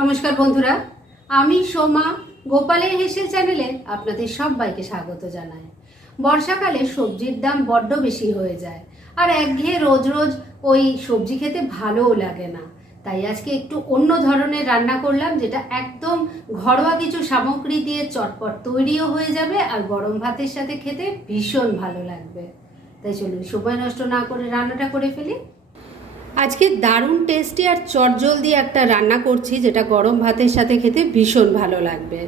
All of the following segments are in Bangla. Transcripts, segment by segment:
নমস্কার বন্ধুরা, আমি সোমা গোপালের হেসেল চ্যানেলে আপনাদের সবাইকে স্বাগত জানাই। বর্ষাকালে সবজির দাম বড্ড বেশি হয়ে যায়, আর একঘেয়ে রোজ রোজ ওই সবজি খেতে ভালোও লাগে না। তাই আজকে একটু অন্য ধরনের রান্না করলাম, যেটা একদম ঘরোয়া কিছু সামগ্রী দিয়ে চটপট তৈরিও হয়ে যাবে আর গরম ভাতের সাথে খেতে ভীষণ ভালো লাগবে। তাই চলুন সময় নষ্ট না করে রান্নাটা করে ফেলি। আজকে দারুণ টেস্টি আর চটজলদি একটা রান্না করছি, যেটা গরম ভাতের সাথে খেতে ভীষণ ভালো লাগবে।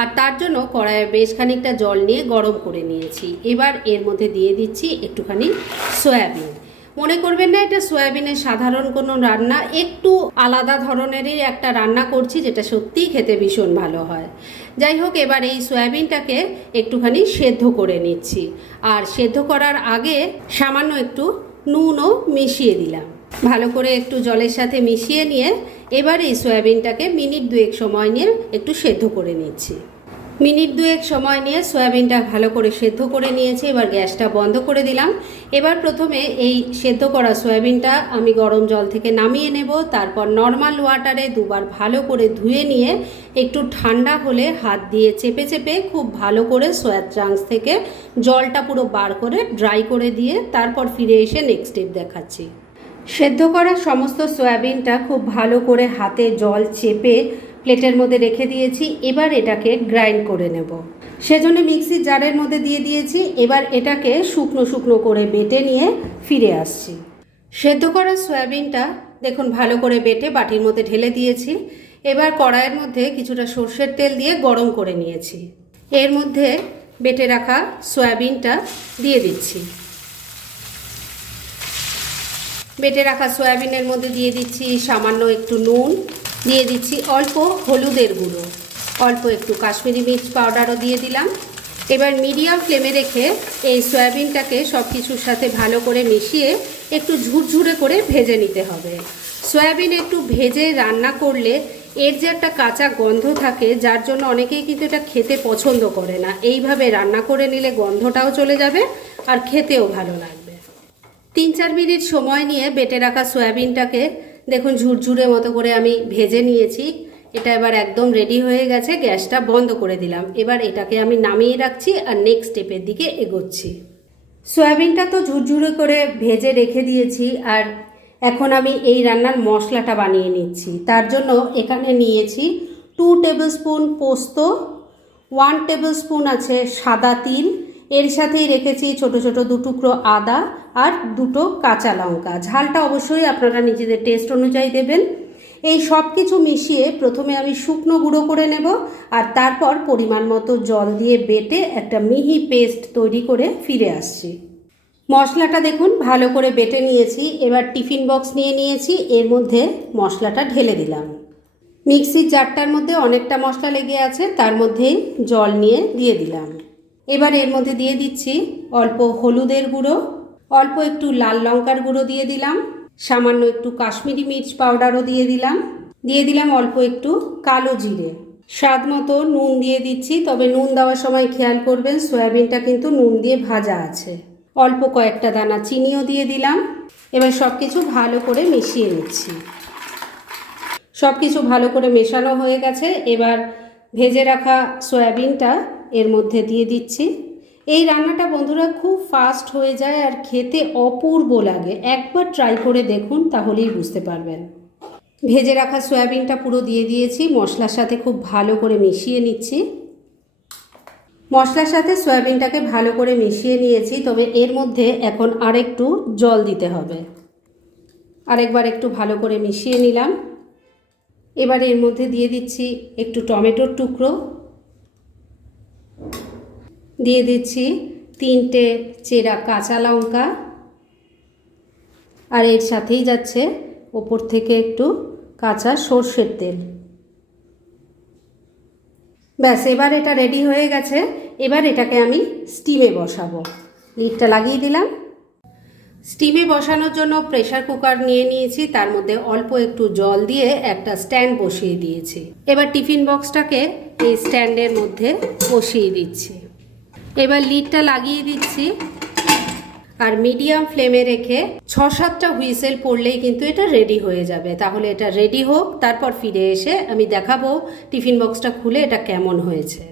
আর তার জন্য কড়াইয়ে বেশ খানিকটা জল নিয়ে গরম করে নিয়েছি। এবার এর মধ্যে দিয়ে দিচ্ছি একটুখানি সয়াবিন। মনে করবেন না এটা সয়াবিনের সাধারণ কোনো রান্না, একটু আলাদা ধরনেরই একটা রান্না করছি, যেটা সত্যিই খেতে ভীষণ ভালো হয়। যাই হোক, এবার এই সয়াবিনটাকে একটুখানি সেদ্ধ করে নিচ্ছি। আর সেদ্ধ করার আগে সামান্য একটু নুনও মিশিয়ে দিলাম। ভালো করে একটু জলের সাথে মিশিয়ে নিয়ে এবার এই সয়াবিনটাকে মিনিট দুয়েক সময় নিয়ে একটু সেদ্ধ করে নিচ্ছি। মিনিট দুয়েক সময় নিয়ে সয়াবিনটা ভালো করে সেদ্ধ করে নিয়েছি। এবার গ্যাসটা বন্ধ করে দিলাম। এবার প্রথমে এই সেদ্ধ করা সয়াবিনটা আমি গরম জল থেকে নামিয়ে নেব। তারপর নর্মাল ওয়াটারে দুবার ভালো করে ধুয়ে নিয়ে একটু ঠান্ডা হলে হাত দিয়ে চেপে চেপে খুব ভালো করে সয়া চাংস থেকে জলটা পুরো বার করে ড্রাই করে দিয়ে তারপর ফিরে এসে নেক্সট স্টেপ দেখাচ্ছি। সেদ্ধ করা সমস্ত সয়াবিনটা খুব ভালো করে হাতে জল চেপে প্লেটের মধ্যে রেখে দিয়েছি। এবার এটাকে গ্রাইন্ড করে নেব, সেজন্য মিক্সির জারের মধ্যে দিয়ে দিয়েছি। এবার এটাকে শুকনো শুকনো করে বেটে নিয়ে ফিরে আসছি। সেদ্ধ করা সয়াবিনটা দেখুন ভালো করে বেটে বাটির মধ্যে ঢেলে দিয়েছি। এবার কড়াইয়ের মধ্যে কিছুটা সর্ষের তেল দিয়ে গরম করে নিয়েছি। এর মধ্যে বেটে রাখা সয়াবিনটা দিয়ে দিচ্ছি। বেটে রাখা সয়াবিনের মধ্যে দিয়ে দিচ্ছি সামান্য একটু নুন, দিয়ে দিচ্ছি অল্প হলুদের গুঁড়ো, অল্প একটু কাশ্মীরি মির্চ পাউডারও দিয়ে দিলাম। এবার মিডিয়াম ফ্লেমে রেখে এই সয়াবিনটাকে সব কিছুর সাথে ভালো করে মিশিয়ে একটু ঝুরঝুরে করে ভেজে নিতে হবে। সয়াবিন একটু ভেজে রান্না করলে এর যে একটা কাঁচা গন্ধ থাকে, যার জন্য অনেকেই কিন্তু এটা খেতে পছন্দ করে না। এইভাবে রান্না করে নিলে গন্ধটাও চলে যাবে আর খেতেও ভালো লাগবে। 3-4 মিনিট সময় নিয়ে বেটে রাখা সয়াবিনটাকে দেখুন ঝুরঝুরে মতো করে আমি ভেজে নিয়েছি। এটা এবার একদম রেডি হয়ে গেছে। গ্যাসটা বন্ধ করে দিলাম। এবার এটাকে আমি নামিয়ে রাখছি আর নেক্সট স্টেপের দিকে এগোচ্ছি। সয়াবিনটা তো ঝুরঝুরে করে ভেজে রেখে দিয়েছি, আর এখন আমি এই রান্নার মশলাটা বানিয়ে নিচ্ছি। তার জন্য এখানে নিয়েছি 2 টেবিল স্পুন পোস্ত, 1 টেবিল স্পুন আছে সাদা তিল, এর সাথেই রেখেছি ছোট ছোট 2 টুকরো আদা আর 2টো কাঁচা লঙ্কা। ঝালটা অবশ্যই আপনারা নিজেদের টেস্ট অনুযায়ী দেবেন। এই সব কিছু মিশিয়ে প্রথমে আমি শুকনো গুঁড়ো করে নেব, আর তারপর পরিমাণ মতো জল দিয়ে বেটে একটা মিহি পেস্ট তৈরি করে ফিরে আসছি। মশলাটা দেখুন ভালো করে বেটে নিয়েছি। এবার টিফিন বক্স নিয়ে নিয়েছি, এর মধ্যে মশলাটা ঢেলে দিলাম। মিক্সির জারটার মধ্যে অনেকটা মশলা লেগে আছে, তার মধ্যেই জল নিয়ে দিয়ে দিলাম। এবার এর মধ্যে দিয়ে দিচ্ছি অল্প হলুদের গুঁড়ো, অল্প একটু লাল লঙ্কার গুঁড়ো দিয়ে দিলাম, সামান্য একটু কাশ্মীরি মির্চ পাউডারও দিয়ে দিলাম অল্প একটু কালো জিরে, স্বাদ মতো নুন দিয়ে দিচ্ছি। তবে নুন দেওয়ার সময় খেয়াল করবেন সয়াবিনটা কিন্তু নুন দিয়ে ভাজা আছে। অল্প কয়েকটা দানা চিনিও দিয়ে দিলাম। এবার সব কিছু ভালো করে মিশিয়ে নিচ্ছি। সব কিছু ভালো করে মেশানো হয়ে গেছে। এবার ভেজে রাখা সয়াবিনটা এর মধ্যে দিয়ে দিচ্ছি। এই রান্নাটা বন্ধুরা খুব ফাস্ট হয়ে যায় আর খেতে অপূর্ব লাগে। একবার ট্রাই করে দেখুন, তাহলেই বুঝতে পারবেন। ভেজে রাখা সয়াবিনটা পুরো দিয়ে দিয়েছি। মশলার সাথে খুব ভালো করে মিশিয়ে নিচ্ছি। মশলার সাথে সয়াবিনটাকে ভালো করে মিশিয়ে নিয়েছি, তবে এর মধ্যে এখন আরেকটু জল দিতে হবে। আরেকবার একটু ভালো করে মিশিয়ে নিলাম। এবার এর মধ্যে দিয়ে দিচ্ছি একটু টমেটোর টুকরো, দিয়ে দিচ্ছি 3টে চেরা কাঁচা লঙ্কা, আর এর সাথেই যাচ্ছে ওপর থেকে একটু কাঁচা সর্ষের তেল। ব্যাস, এবার এটা রেডি হয়ে গেছে। এবার এটাকে আমি স্টিমে বসাবো। লিডটা লাগিয়ে দিলাম। স্টিমে বসানোর জন্য প্রেসার কুকার নিয়ে নিয়েছি, তার মধ্যে অল্প একটু জল দিয়ে একটা স্ট্যান্ড বসিয়ে দিয়েছি। এবার টিফিন বক্সটাকে এই স্ট্যান্ডের মধ্যে বসিয়ে দিচ্ছি। এবার লিডটা লাগিয়ে দিচ্ছি আর মিডিয়াম ফ্লেমে রেখে 6-7টা হুইসেল পড়লেই কিন্তু এটা রেডি হয়ে যাবে। তাহলে এটা রেডি হোক, তারপর ফিরে এসে আমি দেখাবো টিফিন বক্সটা খুলে এটা কেমন হয়েছে।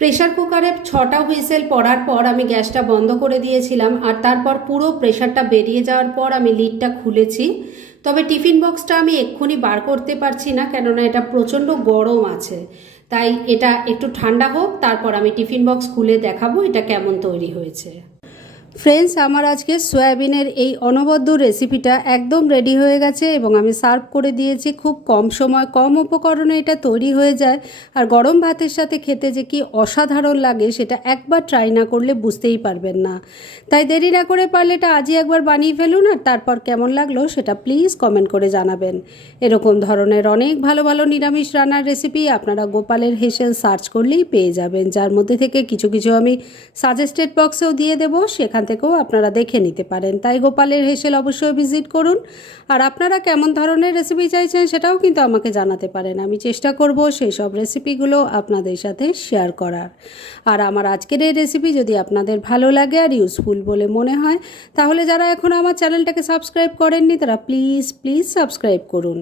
প্রেশার কুকারে 6টা হুইসেল পড়ার পর আমি গ্যাসটা বন্ধ করে দিয়েছিলাম, আর তারপর পুরো প্রেশারটা বেরিয়ে যাওয়ার পর আমি লিডটা খুলেছি। তবে টিফিন বক্সটা আমি এক্ষুনি বার করতে পারছি না, কেননা এটা প্রচণ্ড গরম আছে। তাই এটা একটু ঠান্ডা হোক, তারপর আমি টিফিন বক্স খুলে দেখাবো এটা কেমন তৈরি হয়েছে। ফ্রেন্ডস, আমার আজকে সয়াবিনের এই অনবদ্য রেসিপিটা একদম রেডি হয়ে গেছে এবং আমি সার্ভ করে দিয়েছি। খুব কম সময় কম উপকরণে এটা তৈরি হয়ে যায়, আর গরম ভাতের সাথে খেতে যে কি অসাধারণ লাগে সেটা একবার ট্রাই না করলে বুঝতেই পারবেন না। তাই দেরি না করে পারলে এটা আজই একবার বানিয়ে ফেলুন, আর তারপর কেমন লাগলো সেটা প্লিজ কমেন্ট করে জানাবেন। এরকম ধরনের অনেক ভালো ভালো নিরামিষ রান্নার রেসিপি আপনারা গোপালের হেসেল সার্চ করলেই পেয়ে যাবেন, যার মধ্যে থেকে কিছু কিছু আমি সাজেস্টেড বক্সেও দিয়ে দেবো, সেখান থেকেও আপনারা দেখে নিতে পারেন। তাই গোপালের হেসেল অবশ্যই ভিজিট করুন। আর আপনারা কেমন ধরনের রেসিপি চাইছেন সেটাও কিন্তু আমাকে জানাতে পারেন। আমি চেষ্টা করব সেই সব রেসিপিগুলো আপনাদের সাথে শেয়ার করার। আর আমার আজকের এই রেসিপি যদি আপনাদের ভালো লাগে আর ইউজফুল বলে মনে হয়, তাহলে যারা এখনও আমার চ্যানেলটাকে সাবস্ক্রাইব করেননি তারা প্লিজ সাবস্ক্রাইব করুন।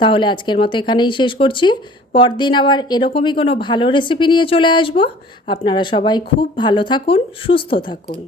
তাহলে আজকের মতো এখানেই শেষ করছি। পরদিন আবার এরকমই কোনো ভালো রেসিপি নিয়ে চলে আসব। আপনারা সবাই খুব ভালো থাকুন, সুস্থ থাকুন।